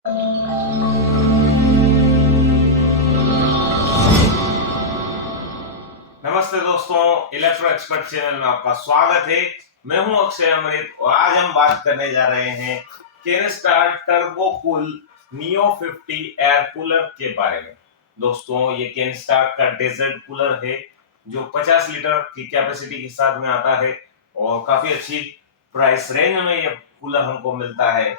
नमस्ते दोस्तों, electro expert channel में आपका स्वागत है। मैं हूं अक्षय अमृत और आज हम बात करने जा रहे हैं Kenstar turbo cool neo 50 air cooler के बारे में। दोस्तों, ये केनस्टार का डेजर्ट कूलर है जो 50 लीटर की कैपेसिटी के साथ में आता है और काफी अच्छी प्राइस रेंज में ये कूलर हमको मिलता है।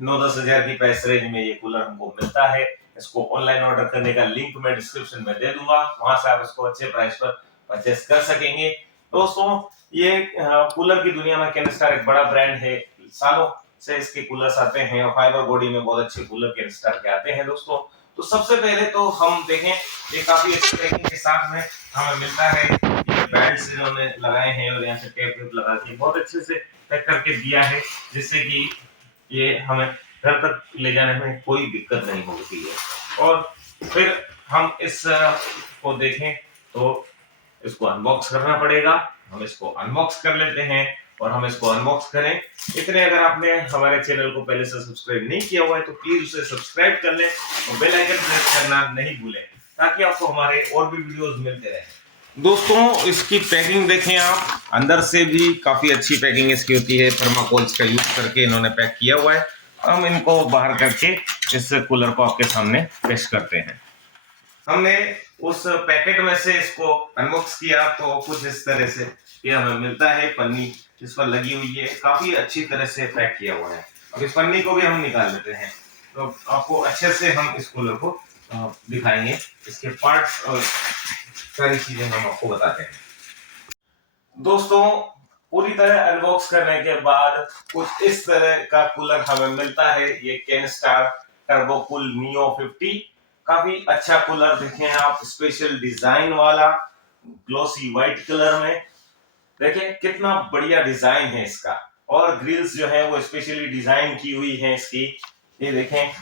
9-10 हजार की प्राइस रेंज में ये कूलर हमको मिलता है। इसको ऑनलाइन ऑर्डर करने का लिंक मैं डिस्क्रिप्शन में दे दूंगा, वहां से आप इसको अच्छे प्राइस पर परचेस कर सकेंगे। दोस्तों, ये कूलर की दुनिया में केनस्टार एक बड़ा ब्रांड है। सालों से इसके कूलर्स आते हैं और फाइबर बॉडी में बहुत अच्छे कूलर केनस्टार के आते हैं। दोस्तों, तो सबसे पहले तो हम देखें, ये काफी अच्छी पैकिंग के साथ में हमें मिलता है। ये बैंड्स इन्होंने लगाए हैं और यहाँ से टेप लगा के बहुत अच्छे से पैक करके दिया है, जिससे कि ये हमें घर तक ले जाने में कोई दिक्कत नहीं होती है। और फिर हम इस को देखें तो इसको अनबॉक्स करना पड़ेगा। हम इसको अनबॉक्स कर लेते हैं और हम इसको अनबॉक्स करें। इतने अगर आपने हमारे चैनल को पहले से सब्सक्राइब नहीं किया हुआ है तो प्लीज उसे सब्सक्राइब कर लें और बेल आइकन प्रेस करना नहीं भूलें, ताकि आपको हमारे और भी वीडियोस मिलते रहें। दोस्तों, इसकी पैकिंग देखें आप, अंदर से भी काफी अच्छी पैकिंग इसकी होती है। थर्माकोल्स का यूज करके इन्होंने पैक किया हुआ है। हम इनको बाहर करके इस कूलर को आपके सामने पेश करते हैं। हमने उस पैकेट में से इसको अनबॉक्स किया तो कुछ इस तरह से ये हमें मिलता है। पन्नी इस पर लगी हुई है, काफी अच्छी तरह से पैक किया हुआ है। अब इस पन्नी को भी हम निकाल लेते हैं तो आपको अच्छे से हम इस कूलर को दिखाएंगे। इसके पार्ट्स और सारी चीजें हम आपको बताते हैं। दोस्तों, पूरी तरह अनबॉक्स करने के बाद कुछ इस तरह का कूलर हमें मिलता है। ये केनस्टार टर्बो कूल नियो 50 काफी अच्छा कूलर देखें आप, स्पेशल डिजाइन वाला ग्लोसी व्हाइट कलर में। देखें कितना बढ़िया डिजाइन है इसका, और ग्रिल्स जो है वो स्पेशली डिजाइन की हुई है इसकी। ये देखें,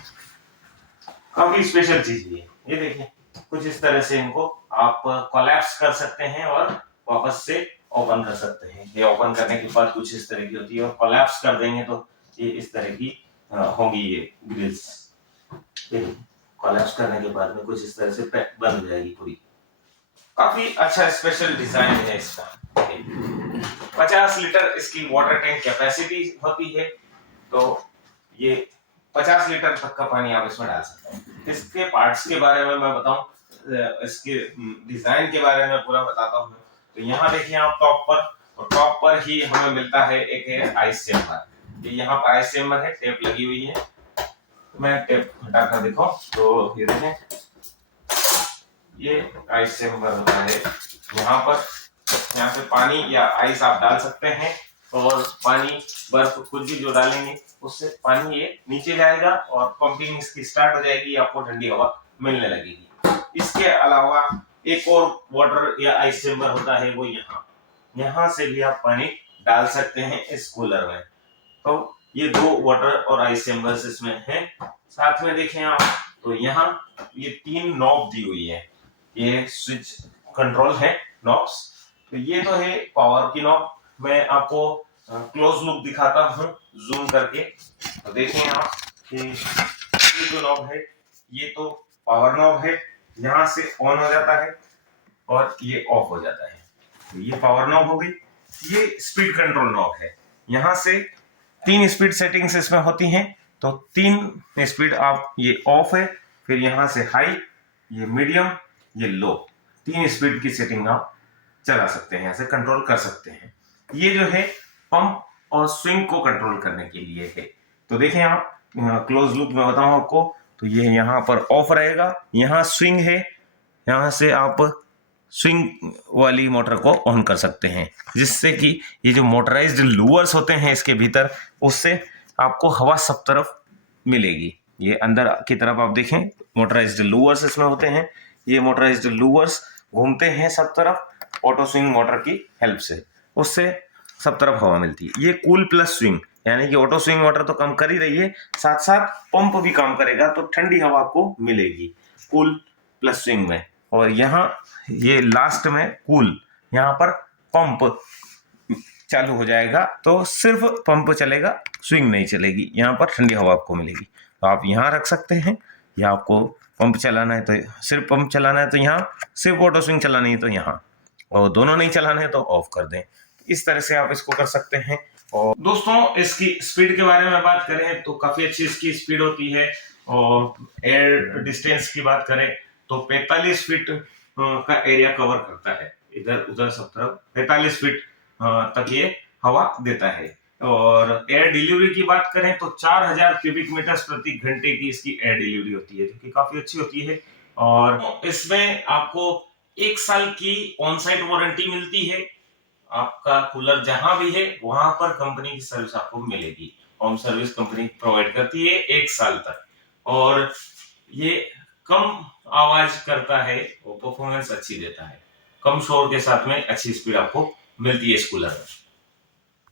काफी स्पेशल चीज है। ये देखें, कुछ इस तरह से इनको आप कोलैप्स कर सकते हैं और वापस से ओपन कर सकते हैं। ये ओपन करने के बाद कुछ इस तरह की होती है और कोलैप्स कर देंगे तो ये इस तरह की होंगी ये ग्रिल्स। कोलैप्स करने के बाद में कुछ इस तरह से बन जाएगी पूरी। काफी अच्छा स्पेशल डिजाइन है इसका। 50 लीटर इसकी वाटर टैंक कैपेसिटी होती है, तो ये 50 लीटर तक का पानी आप इसमें डाल सकते हैं। इसके पार्ट्स के बारे में मैं बताऊं, इसके डिजाइन के बारे में पूरा बताता हूं। तो यहाँ देखिए आप टॉप पर, और टॉप पर ही हमें मिलता है एक है आइस चेम्बर। ये यहाँ पर आइस चेम्बर है, टेप लगी हुई है। मैं टेप हटाकर देखो तो ये देखें, ये आइस चेम्बर होता है। यहाँ पर यहाँ पे पानी या आइस आप डाल सकते हैं, और पानी बर्फ कुछ भी जो डालेंगे उससे पानी ये नीचे जाएगा और पंपिंग इसकी स्टार्ट हो जाएगी, आपको ठंडी हवा मिलने लगेगी। इसके अलावा एक और वाटर या आइस चेम्बर होता है, वो यहाँ से भी आप पानी डाल सकते हैं इस कूलर में। तो ये दो वाटर और आइस चेम्बर्स इसमें हैं। साथ में देखें आप तो यहाँ ये 3 नॉब दी हुई है। ये स्विच कंट्रोल है नॉब्स। तो ये तो है पावर की नॉब। मैं आपको क्लोज लुक दिखाता हूँ जूम करके। तो देखें आप कि ये जो नॉब है ये तो पावर नॉब है, यहाँ से ऑन हो जाता है और ये ऑफ हो जाता है। तो ये पावर नॉब हो गई। ये स्पीड कंट्रोल नॉब है, यहाँ से 3 स्पीड सेटिंग्स इसमें होती हैं। तो 3 स्पीड आप, ये ऑफ है, फिर यहाँ से हाई, ये मीडियम, ये लो, 3 स्पीड की सेटिंग आप चला सकते हैं, ऐसे कंट्रोल कर सकते हैं। ये जो है पंप और स्विंग को कंट्रोल करने के लिए है। तो देखें आप, क्लोज लुक में बताऊं आपको, तो ये यहाँ पर ऑफ रहेगा, यहाँ स्विंग है, यहाँ से आप स्विंग वाली मोटर को ऑन कर सकते हैं, जिससे कि ये जो मोटराइज्ड लूवर्स होते हैं इसके भीतर, उससे आपको हवा सब तरफ मिलेगी। ये अंदर की तरफ आप देखें, मोटराइज्ड लूवर्स इसमें होते हैं। ये मोटराइज्ड लूवर्स घूमते हैं सब तरफ ऑटो स्विंग मोटर की हेल्प से, उससे सब तरफ हवा मिलती है। ये कूल प्लस स्विंग, यानी कि ऑटो स्विंग मोटर तो काम कर ही रही है, साथ साथ पंप भी काम करेगा, तो ठंडी हवा आपको मिलेगी कूल प्लस स्विंग में। और यहाँ ये लास्ट में कूल, यहाँ पर पंप चालू हो जाएगा तो सिर्फ पंप चलेगा, स्विंग नहीं चलेगी। यहाँ पर ठंडी हवा आपको मिलेगी। तो आप यहाँ रख सकते हैं, या आपको पंप चलाना है तो सिर्फ पंप चलाना है तो यहाँ, सिर्फ ऑटो स्विंग चलानी है तो यहाँ, और दोनों नहीं चलाने हैं तो ऑफ कर दें। इस तरह से आप इसको कर सकते हैं। और दोस्तों इसकी स्पीड के बारे में बात करें तो काफी अच्छी इसकी स्पीड होती है। और एयर डिस्टेंस की बात करें तो 45 फीट का एरिया कवर करता है, इधर उधर सब तरफ 45 फीट तक ये हवा देता है। और एयर डिलीवरी की बात करें तो 4000 क्यूबिक मीटर प्रति घंटे की इसकी एयर डिलीवरी होती है, जो कि काफी अच्छी होती है। और इसमें आपको 1 साल की ऑन साइट वारंटी मिलती है। आपका कूलर जहां भी है वहां पर कंपनी की सर्विस आपको मिलेगी। होम सर्विस कंपनी प्रोवाइड करती है 1 साल तक। और ये कम आवाज करता है, वो परफॉर्मेंस अच्छी देता है, कम शोर के साथ में अच्छी स्पीड आपको मिलती है इस कूलर में।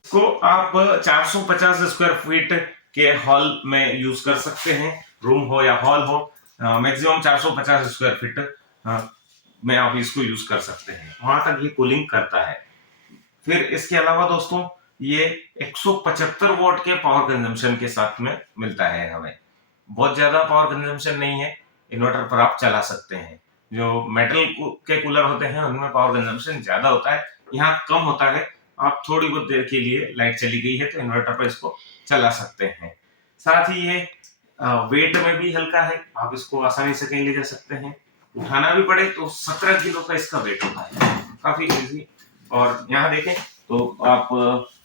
इसको आप 450 स्क्वायर फीट के हॉल में यूज कर सकते हैं, रूम हो या हॉल हो। मैक्सिमम 450 स्क्वायर फीट में आप इसको यूज कर सकते हैं, वहां तक ये कूलिंग करता है। फिर इसके अलावा दोस्तों ये 175 वॉट के पावर कंजम्पशन के साथ में मिलता है हमें। बहुत ज्यादा पावर कंजम्पशन नहीं है, इन्वर्टर पर आप चला सकते हैं। जो मेटल के कूलर होते हैं उनमें पावर कंजम्पशन ज्यादा होता है, यहाँ कम होता है। आप थोड़ी बहुत देर के लिए लाइट चली गई है तो इन्वर्टर पर इसको चला सकते हैं। साथ ही ये वेट में भी हल्का है, आप इसको आसानी से कहीं ले जा सकते हैं। उठाना भी पड़े तो 17 किलो का इसका वेट होता है, काफी इजी। और यहाँ देखें तो आप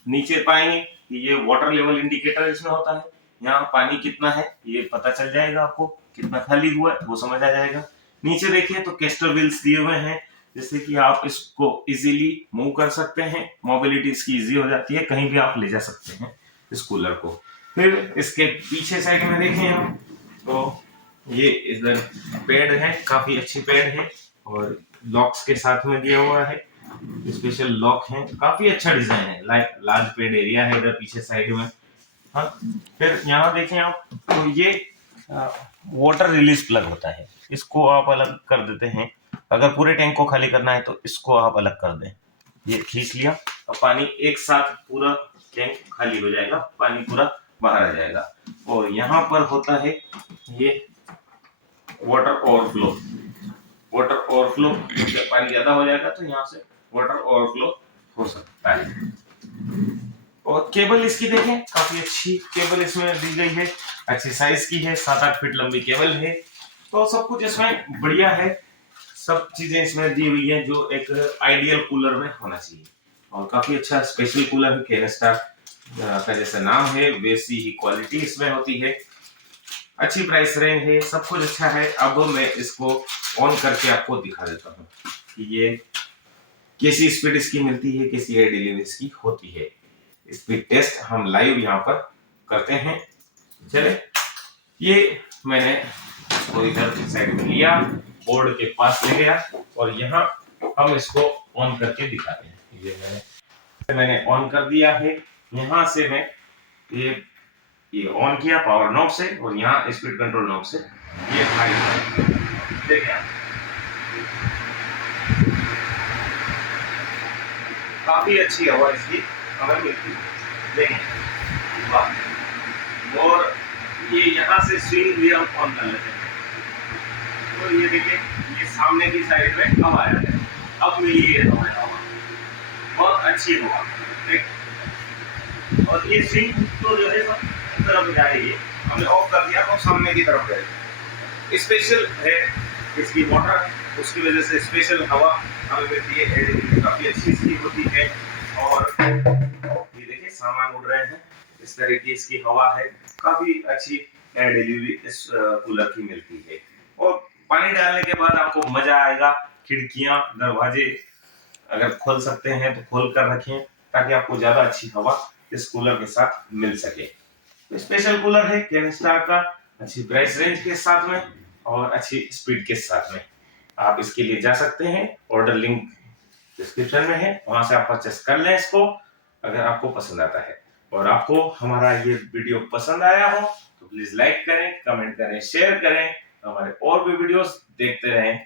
नीचे पाएंगे कि ये वाटर लेवल इंडिकेटर इसमें होता है। यहाँ पानी कितना है ये पता चल जाएगा आपको, कितना खाली हुआ है वो समझ आ जाएगा। नीचे देखिए तो कैस्टर व्हील्स दिए हुए हैं, जिससे कि आप इसको इजीली मूव कर सकते हैं, मोबिलिटी इसकी इजी हो जाती है, कहीं भी आप ले जा सकते हैं इस कूलर को। फिर इसके पीछे साइड में देखें हम तो ये इधर पैड है, काफी अच्छी पैड है और लॉक्स के साथ में दिया हुआ है, स्पेशल लॉक है, काफी अच्छा डिजाइन है। लार्ज पेड एरिया है इधर पीछे साइड में। हाँ, फिर यहाँ देखें आप तो ये वाटर रिलीज प्लग होता है, इसको आप अलग कर देते हैं। अगर पूरे टैंक को खाली करना है तो इसको आप अलग कर दें, ये खींच लिया और पानी एक साथ पूरा टैंक खाली हो जाएगा, पानी पूरा बाहर आ जाएगा। और यहाँ पर होता है ये वाटर ओवरफ्लो। वाटर ओवरफ्लो, जब पानी ज्यादा हो जाएगा तो यहाँ से वाटर ओवरफ्लो हो सकता है। और केबल इसकी देखें, काफी अच्छी केबल इसमें दी गई है, अच्छी साइज की है, 7-8 फीट लंबी केबल है। तो सब कुछ इसमें बढ़िया है, सब चीजें इसमें दी हुई है जो एक आइडियल कूलर में होना चाहिए। और काफी अच्छा स्पेशल कूलर है, केनेस्टार का जैसा नाम है वैसी ही क्वालिटी इसमें होती है, अच्छी प्राइस रेंज है, सब कुछ अच्छा है। अब मैं इसको ऑन करके आपको दिखा देता हूँ कि ये कैसी स्पीड इसकी मिलती है, कैसी एयर डिलीवरी इसकी होती है। स्पीड टेस्ट हम लाइव यहाँ पर करते हैं। चले, ये मैंने इसको इधर साइड में लिया, बोर्ड के पास ले गया और यहाँ हम इसको ऑन करके दिखाते हैं। ये मैंने ऑन कर दिया है, यहाँ से मैं ये ऑन किया पावर नॉब से और यहाँ स्पीड कंट्रोल नॉब से ये हाई देखिए काफी अच्छी हवा इसकी हमें मिलती है। देखिए वाह, और ये यहाँ से स्विंग भी हम ऑन कर लेते हैं तो ये देखिए ये सामने की साइड में अब आया है, अब मिली है हमें हवा, बहुत अच्छी हवा। और ये स्विंग तो जो है तरफ जा रही है, हमने ऑफ कर दिया तो सामने की तरफ जाएगी। स्पेशल है इसकी मोटर, उसकी वजह से स्पेशल हवा हमें मिलती है, काफी अच्छी इसकी होती है। और ये देखिए सामान उड़ रहे हैं, इस तरह की इसकी हवा है, काफी अच्छी एयर डिलीवरी इस कूलर की मिलती है। और पानी डालने के बाद आपको मजा आएगा। खिड़कियां दरवाजे अगर खोल सकते हैं तो खोल कर रखें ताकि आपको ज्यादा अच्छी हवा इस कूलर के साथ मिल सके। तो स्पेशल कूलर है केनेस्टार का, अच्छी प्राइस रेंज के साथ में और अच्छी स्पीड के साथ में। आप इसके लिए जा सकते हैं, ऑर्डर लिंक डिस्क्रिप्शन में है, वहां से आप परचेस कर लें इसको अगर आपको पसंद आता है। और आपको हमारा ये वीडियो पसंद आया हो तो प्लीज लाइक करें, कमेंट करें, शेयर करें, हमारे और भी वीडियोस देखते रहें।